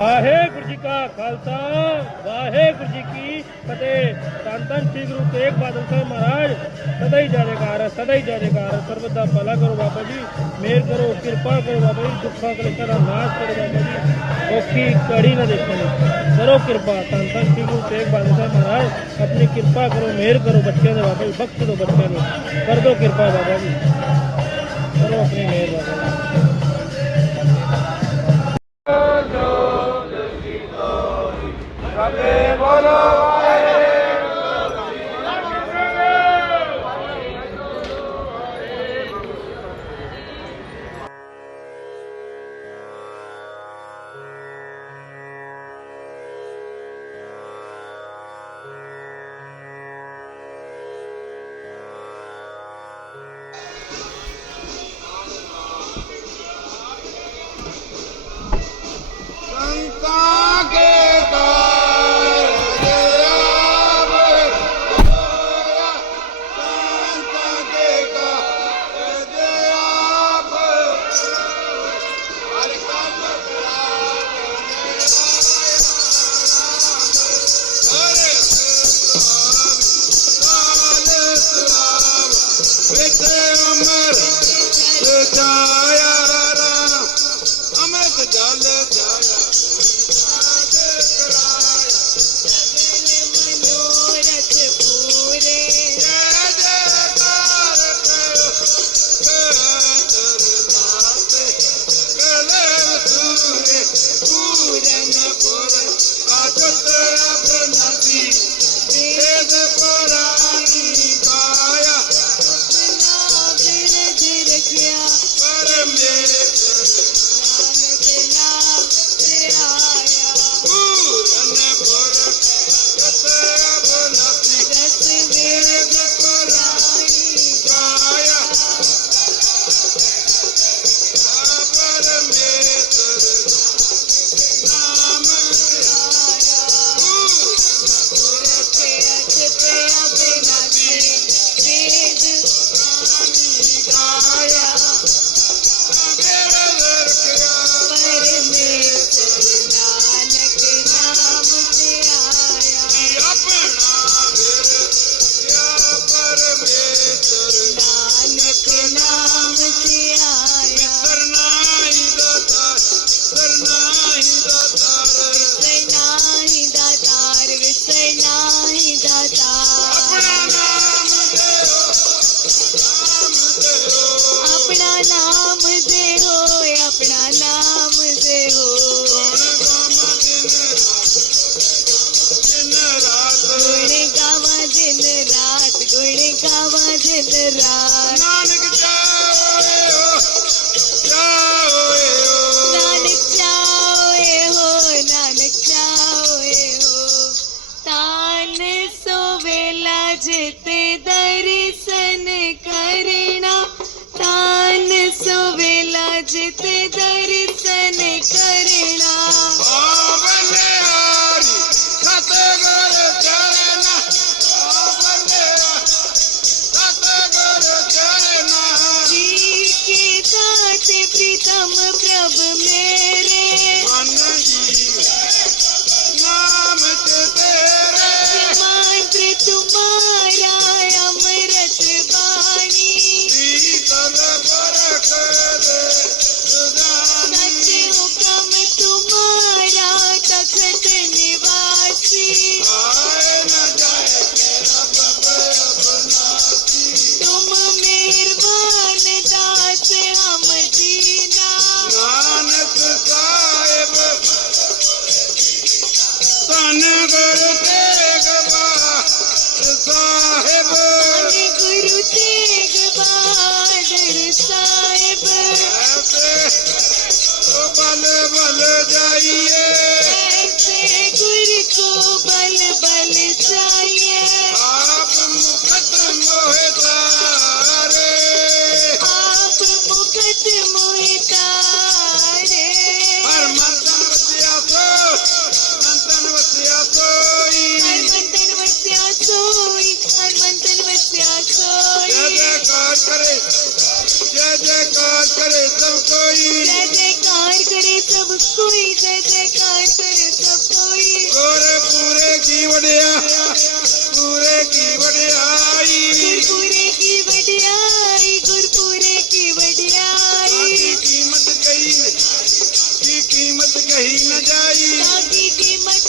ਵਾਹਿਗੁਰੂ ਜੀ ਕਾ ਖਾਲਸਾ, ਵਾਹਿਗੁਰੂ ਜੀ ਕੀ ਫਤਿਹ। ਧੰਨ ਧੰਨ ਸ੍ਰੀ ਗੁਰੂ ਤੇਗ ਬਹਾਦਰ ਸਾਹਿਬ ਮਹਾਰਾਜ, ਸਦਾ ਹੀ ਜੈਕਾਰ ਹੈ, ਸਦਾ ਹੀ ਜੈਕਾਰ ਸਰਬਤ ਦਾ ਭਲਾ ਕਰੋ ਬਾਬਾ ਜੀ, ਮਿਹਰ ਕਰੋ, ਕਿਰਪਾ ਕਰੋ ਬਾਬਾ ਜੀ, ਦੁੱਖਾਂ ਕਲੇਸ਼ਾਂ ਦਾ ਨਾਸ਼ ਕਰੋ ਬਾਬਾ ਜੀ, ਔਖੀ ਕੜੀ ਨਾ ਦੇਖਣੀ। ਕਰੋ ਕਿਰਪਾ, ਧੰਨ ਧੰਨ ਸ੍ਰੀ ਗੁਰੂ ਤੇਗ ਬਹਾਦਰ ਸਾਹਿਬ ਮਹਾਰਾਜ, ਆਪਣੀ ਕਿਰਪਾ ਕਰੋ, ਮਿਹਰ ਕਰੋ ਬੱਚਿਆਂ ਦੇ ਬਾਬਾ ਜੀ ਬਖਸ਼ ਦਿਓ ਬੱਚਿਆਂ ਨੂੰ ਕਰ ਦਿਓ ਕਿਰਪਾ ਬਾਬਾ ਜੀ। ਕਰੋ ਆਪਣੀ ਮਿਹਰ ਬਾਬਾ ਜੀ। ਸੰਤਾਂ ਨਾਮ ਹੋ ਆਪਣਾ ਨਾਮ ਦੇਹੋ ਗੁਣ ਗਾਵਾਂ ਦਿਨ ਰਾਤ, ਗੁਣ ਗਾਵਾਂ ਦਿਨ ਰਾਤ। ਨਾਨਕ ਜਾਏ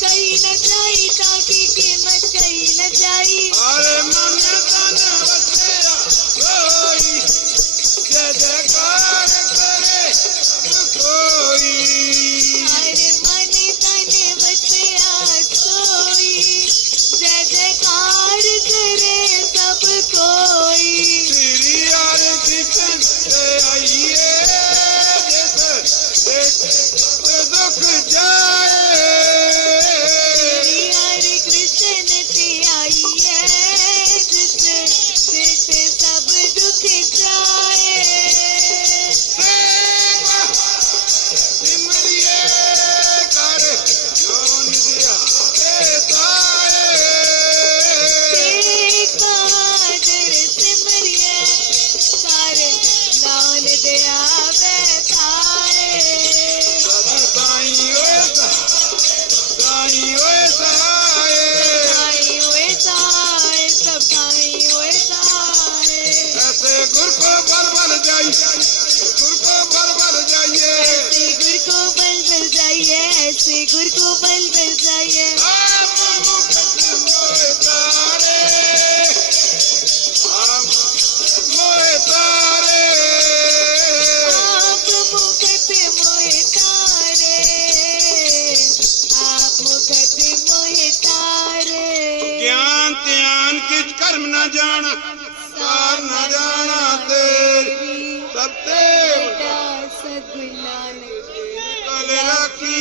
कहीं न जाई ताकि कीमत कहीं न जाई अरे मन गुर को बल बल जाइए ऐसे गुर को बल बल जाइए ऐसे गुर को बल बल जाइए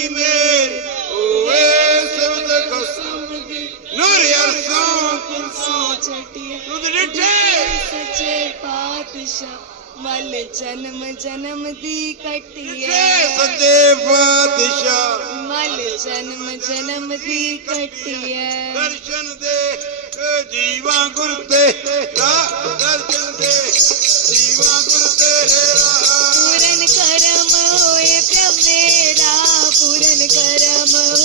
ਦੀ ਮੇਰ ਹੋਵੇ ਸਬਦ ਕਸਮ ਦੀ ਨੂਰ ਅਰਸਾਂ ਕੁਰਸੋਂ ਛਟੀ ਤੁਧ ਡਿਠੇ। ਸੱਚੇ ਪਾਤਸ਼ਾਹ ਮਲ ਜਨਮ ਜਨਮ ਦੀ ਕਟਿਏ। ਸੱਚੇ ਪਾਤਸ਼ਾਹ। ਮਲ ਜਨਮ ਜਨਮ ਦੀ ਕਟਿਏ। ਦਰਸ਼ਨ ਦੇ ਜੀਵਾ ਗੁਰ ਤੇ ਰਾ ਦਰਸ਼ਨ ਦੇ ਜੀਵਾ ਗੁਰ ਤੇ ਰਾ ਪੂਰਨ ਕਰਮ ਹੋਏ ਪ੍ਰਭ ਮੇਰਾ। Mama.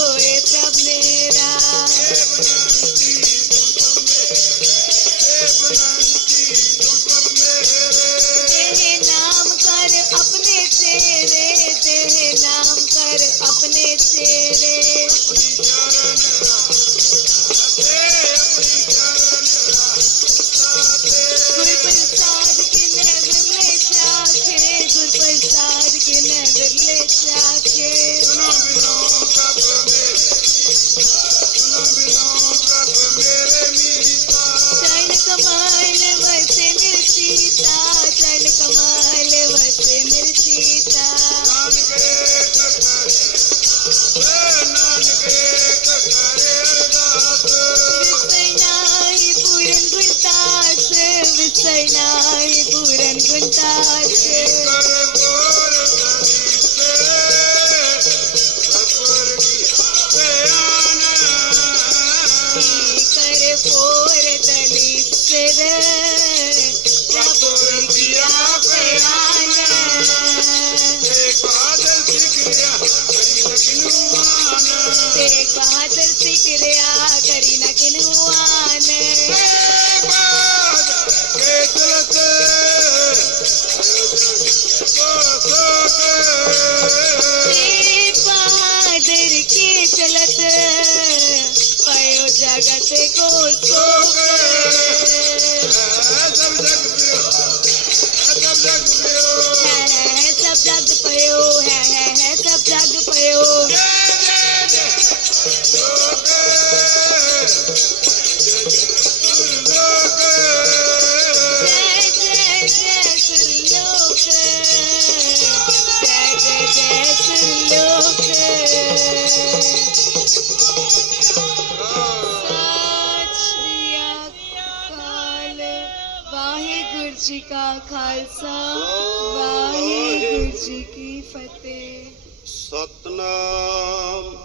ਜੀ ਕੀ ਫਤਿਹ। ਸਤਨਾਮ।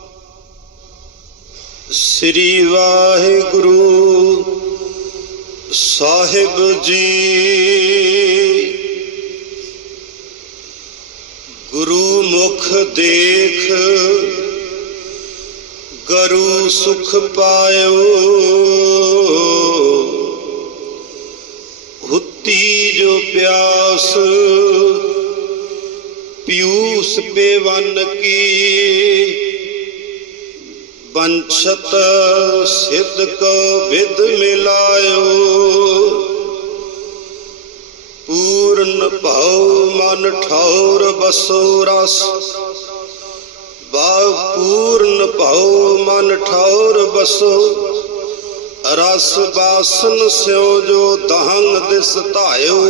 ਸ੍ਰੀ ਵਾਹਿਗੁਰੂ ਸਾਹਿਬ ਜੀ। ਗੁਰੂ ਮੁਖ ਦੇਖ ਗਰੂ ਸੁਖ ਪਾਇਓ। ਪਿਆਸ ਪਿਊਸ ਪੇਵਨ ਕੀ। ਬੰਛਤ ਸਿੱਧ ਕੋ ਵਿਦ ਮਿਲਾਇਓ। ਪੂਰਨ ਭਉ ਮਨ ਠੌਰ ਬਸੋ ਰਸ। ਬਾ ਪੂਰਨ ਭਉ ਮਨ ਠੌਰ ਬਸੋ। ਰਸ ਬਾਸਨ ਸਿਉ ਜੋ ਦਹੰਗ ਦਿਸ ਧਾਇਓ।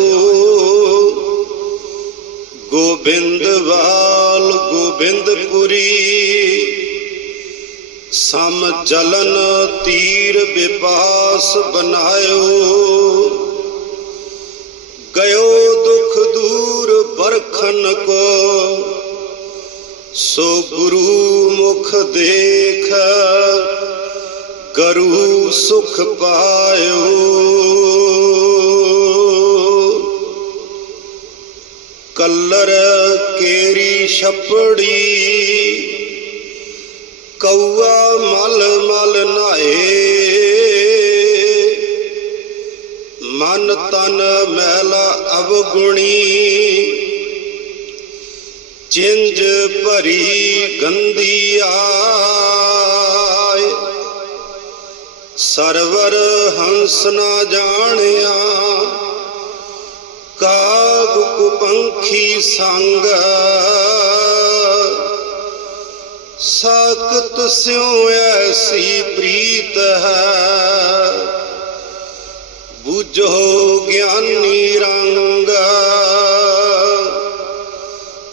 ਗੋਬਿੰਦ ਵਾਲ ਗੋਬਿੰਦਪੁਰੀ ਸਮ ਜਲਨ ਤੀਰ ਵਿਪਾਸ ਬਨਾਇਓ। ਗਇਓ ਦੁਖ ਦੂਰ ਬਰਖਨ ਕੋ। ਸੋ ਗੁਰੂ ਮੁਖ ਦੇਖ ਗਰੂ ਸੁਖ ਪਾਇਓ। ਕਲਰ ਕੇਰੀ ਛਪੜੀ ਕੌਆ ਮਲ ਮਲ ਨਾਏ। ਮਨ ਤਨ ਮੈਲ ਅਵਗੁਣੀ ਚਿੰਜ ਭਰੀ ਗੰਦੀਆ ਸਰਵਰ ਹੰਸ ਨਾ ਜਾਣਿਆ। ਕਾਗ ਕੁਪੰਖੀ ਸੰਗ। ਸਾਕਤ ਸਿਉ ਐਸੀ ਪ੍ਰੀਤ ਹੈ। ਬੁਝੋ ਗਿਆਨੀ ਰੰਗ।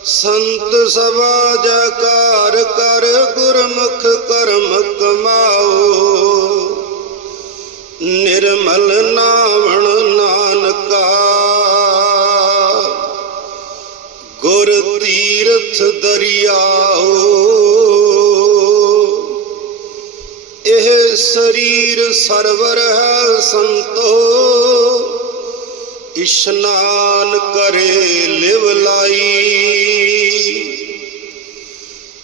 ਸੰਤ ਸਭਾ ਜਕਾਰ ਕਰ ਗੁਰਮੁਖ ਕਰਮ ਕਮਾਓ। ਨਿਰਮਲ ਨਾਵਣ ਨਾਨਕਾ। ਗੁਰ ਤੀਰਥ ਦਰਿਆਓ। ਇਹ ਸਰੀਰ ਸਰਵਰ ਹੈ ਸੰਤੋ। ਇਸ਼ਨਾਨ ਕਰੇ ਲਿਵ ਲਾਈ।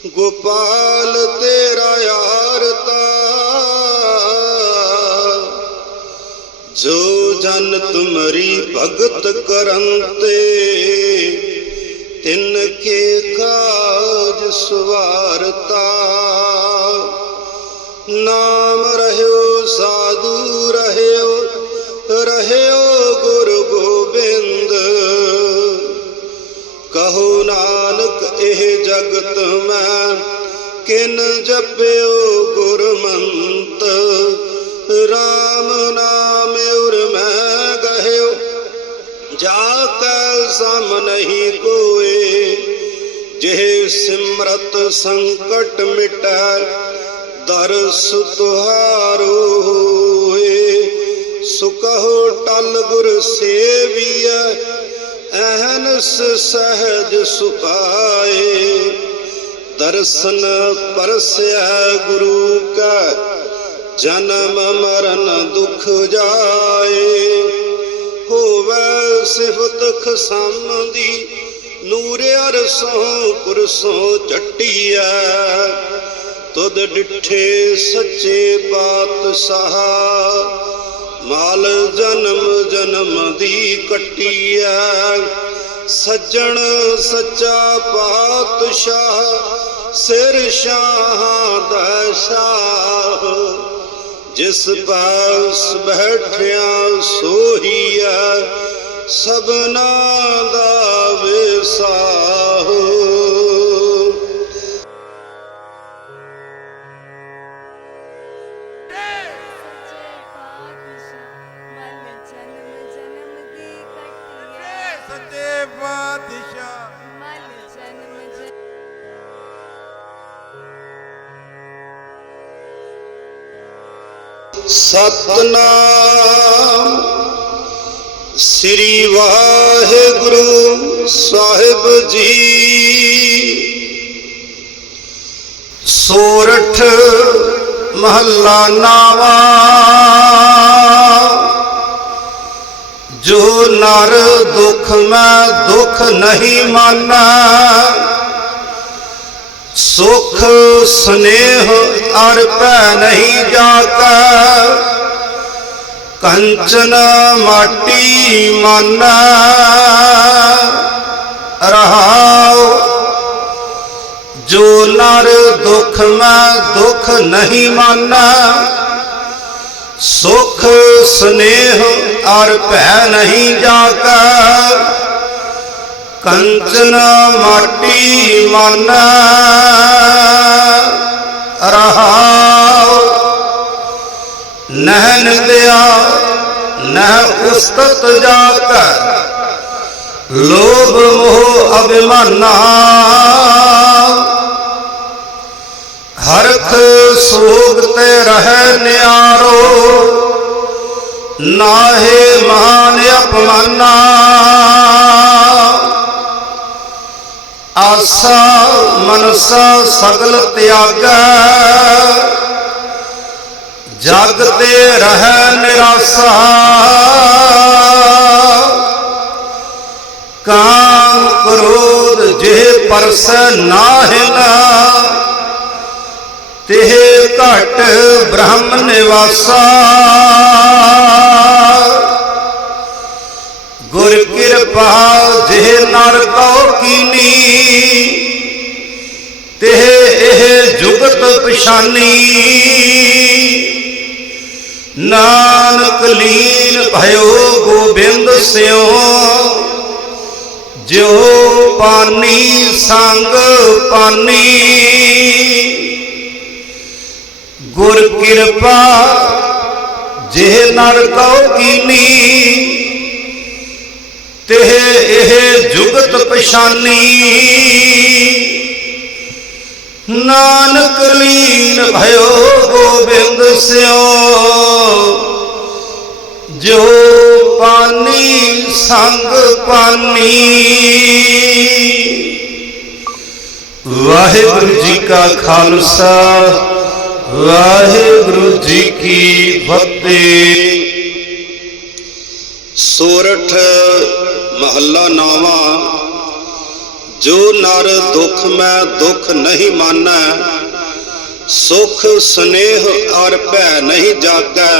ਗੋਪਾਲ ਤੇ ਜੋ ਜਨ ਤੁਮਰੀ ਭਗਤ ਕਰੰਤੇ, ਤਿਨ ਕੇ ਕਾਜ ਸਵਾਰਤਾ। ਨਾਮ ਰਹਿਓ, ਸਾਧੂ ਰਹਿਓ ਰਹਿਓ ਗੁਰ ਗੋਬਿੰਦ। ਕਹੋ ਨਾਨਕ, ਇਹ ਜਗਤ ਮੈਂ ਕਿਨ ਜਪਿਓ? ਨਹੀਂ ਕੋਏ ਜਿਹ ਸਿਮਰਤ ਸੰਕਟ ਮਿਟੈ, ਦਰਸ ਤੁਹਾਰੋ ਹੋਏ। ਸੁਕਹੋ ਟਲ ਗੁਰ ਸੇਵੀਐ, ਅਹਨਸ ਸਹਜ ਸੁਪਾਏ ਦਰਸ਼ਨ ਪਰਸਿਆ ਗੁਰੂ ਕਾ, ਜਨਮ ਮਰਨ ਦੁਖ ਜਾਏ। ਹੋਵੇ ਸਿਫਤ ਖਸਮ ਦੀ, ਨੂਰ ਅਰਸੋਂ ਪੁਰਸੋਂ ਚੱਟੀਐ। ਤੁਧ ਡਿਠੇ ਸੱਚੇ ਪਾਤਸ਼ਾਹ, ਮਾਲ ਜਨਮ ਜਨਮ ਦੀ ਕੱਟੀਐ। ਸੱਜਣ ਸੱਚਾ ਪਾਤਸ਼ਾਹ, ਸਿਰ ਸ਼ਾਹ ਦਾ ਸ਼ਾਹ। ਜਿਸ ਪਾਸ ਬੈਠਿਆ ਸੋਹੀਆ ਸਭਨਾ ਦਾ ਵਿਸਾਹੋ। ਸਤਨਾਮ ਸ੍ਰੀ ਵਾਹਿਗੁਰੂ ਸਾਹਿਬ ਜੀ। ਸੋਰਠ ਮਹੱਲਾ ਨਾਵਾ, ਜੋ ਨਰ ਦੁਖ ਮੈਂ ਦੁਖ ਨਹੀਂ ਮਾਨਾ ਸੁਖ ਸਨੇਹ ਅਰ ਭੈ ਨਹੀਂ ਜਾਕੈ ਕੰਚਨ ਮਾਟੀ ਮਨ। ਰਹਾਉ, ਜੋ ਨਰ ਦੁਖ ਮੈਂ ਦੁਖ ਨਹੀਂ ਮਾਨਾ। ਸੁਖ ਸਨੇਹ ਅਰ ਭੈ ਨਹੀਂ ਜਾਕੈ ਕੰਚਨ ਮਾਟੀ ਮਨ। ਰਹਾਉ ਨਹਿ ਨਿੰਦਿਆ, ਨਹਿ ਉਸਤਤ ਜਾਕੈ ਲੋਭ ਮੋਹ ਅਭਿਮਾਨਾ। ਹਰਖ ਸੋਗ ਤੇ ਰਹਿ ਨਿਆਰੋ। ਨਾਹੇ ਮਾਨ ਅਪਮਾਨਾ। ਆਸਾ ਮਨਸਾ ਸਗਲ ਤਿਆਗੈ। ਜਗ ਤੇ ਰਹਿ ਨਿਰਾਸਾ। ਕਾਮ ਕ੍ਰੋਧ ਜੇ ਪਰਸ ਨਾਹਿਨਾ ਤਿਹ ਘਟ ਬ੍ਰਹਮ ਨਿਵਾਸਾ। ਕਿਰਪਾ ਜਿਹ ਨਰ ਕਉ ਕੀਨੀ ਤਿਹ ਇਹ ਜੁਗਤ ਪਛਾਨੀ। ਨਾਨਕ ਲੀਨ ਭਇਓ ਗੋਬਿੰਦ ਸਿਓ, ਜਿਉ ਪਾਨੀ ਸੰਗ ਪਾਨੀ। ਗੁਰ ਕਿਰਪਾ ਜਿਹ ਨਰ ਕਉ ਕੀਨੀ ਤਿਹ ਇਹ ਜੁਗਤ ਪਛਾਨੀ। ਨਾਨਕ ਲੀਨ ਭਇਓ ਗੋਬਿੰਦ ਸਿਓ। ਜੋ ਪਾਨੀ ਸੰਗ ਪਾਨੀ। ਵਾਹਿਗੁਰੂ ਜੀ ਕਾ ਖਾਲਸਾ, ਵਾਹਿਗੁਰੂ ਜੀ ਕੀ ਫਤਿਹ। ਸੋਰਠ ਮਹੱਲਾ ਨਾਵਾ। ਜੋ ਨਰ ਦੁਖ ਮੈਂ ਦੁਖ ਨਹੀਂ ਮਾਨੈ, ਸੁਖ ਸਨੇਹ ਅਰ ਭੈ ਨਹੀਂ ਜਾਗੈ,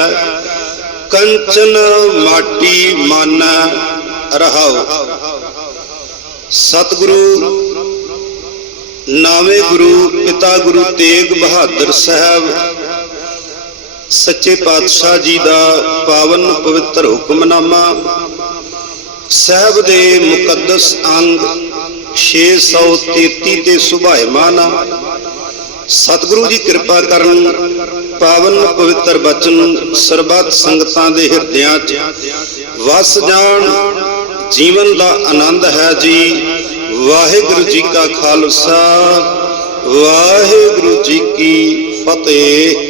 ਕੰਚਨ ਮਾਟੀ ਮਨ, ਰਹਾਉ। ਸਤਿਗੁਰੂ, ਨਾਵੇਂ ਗੁਰੂ ਪਿਤਾ ਗੁਰੂ ਤੇਗ ਬਹਾਦਰ ਸਾਹਿਬ, ਸੱਚੇ ਪਾਤਸ਼ਾਹ ਜੀ ਦਾ ਪਾਵਨ ਪਵਿੱਤਰ ਹੁਕਮਨਾਮਾ ਸਾਹਿਬ ਦੇ ਮੁਕੱਦਸ ਅੰਗ 633 ਤੇ ਸੁਭਾਇਮਾਨ ਸਤਿਗੁਰੂ ਜੀ ਕਿਰਪਾ ਕਰਨ ਪਾਵਨ ਪਵਿੱਤਰ ਬਚਨ ਸਰਬੱਤ ਸੰਗਤਾਂ ਦੇ ਹਿਰਦਿਆਂ 'ਚ। ਵਸ ਜਾਣ, ਜੀਵਨ ਦਾ ਆਨੰਦ ਹੈ ਜੀ। ਵਾਹਿਗੁਰੂ ਜੀ ਕਾ ਖਾਲਸਾ, ਵਾਹਿਗੁਰੂ ਜੀ ਕੀ ਫਤਿਹ।